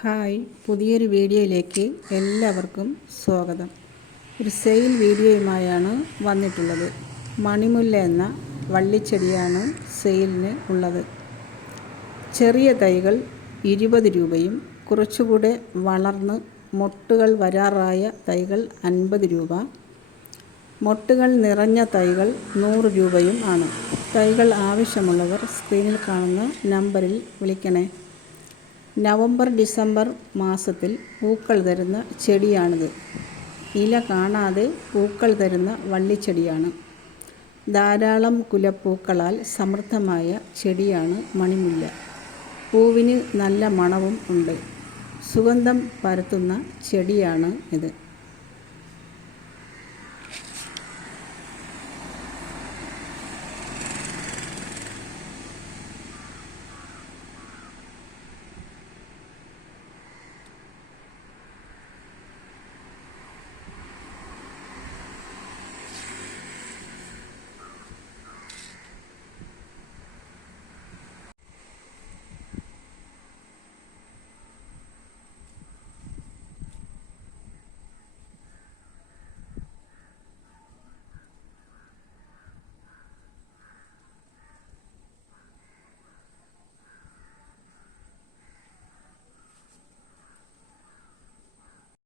Hi, പുതിയൊരു വീഡിയോയിലേക്ക് എല്ലാവർക്കും സ്വാഗതം. ഒരു സെയിൽ വീഡിയോയുമായാണ് വന്നിട്ടുള്ളത്. മണിമുല്ല എന്ന വള്ളിച്ചെടിയാണ് സെയിലിന് ഉള്ളത്. ചെറിയ തൈകൾ 20 രൂപയും കുറച്ചുകൂടെ വളർന്ന് മൊട്ടുകൾ വരാറായ തൈകൾ 50 രൂപ, മൊട്ടുകൾ നിറഞ്ഞ തൈകൾ 100 രൂപയും ആണ്. തൈകൾ ആവശ്യമുള്ളവർ സ്ക്രീനിൽ കാണുന്ന നമ്പറിൽ വിളിക്കണേ. നവംബർ ഡിസംബർ മാസത്തിൽ പൂക്കൾ തരുന്ന ചെടിയാണിത്. ഇല കാണാതെ പൂക്കൾ തരുന്ന വള്ളിച്ചെടിയാണ്. ധാരാളം കുലപ്പൂക്കളാൽ സമൃദ്ധമായ ചെടിയാണ് മണിമുല്ല. പൂവിന് നല്ല മണവും ഉണ്ട്. സുഗന്ധം പരത്തുന്ന ചെടിയാണ് ഇത്.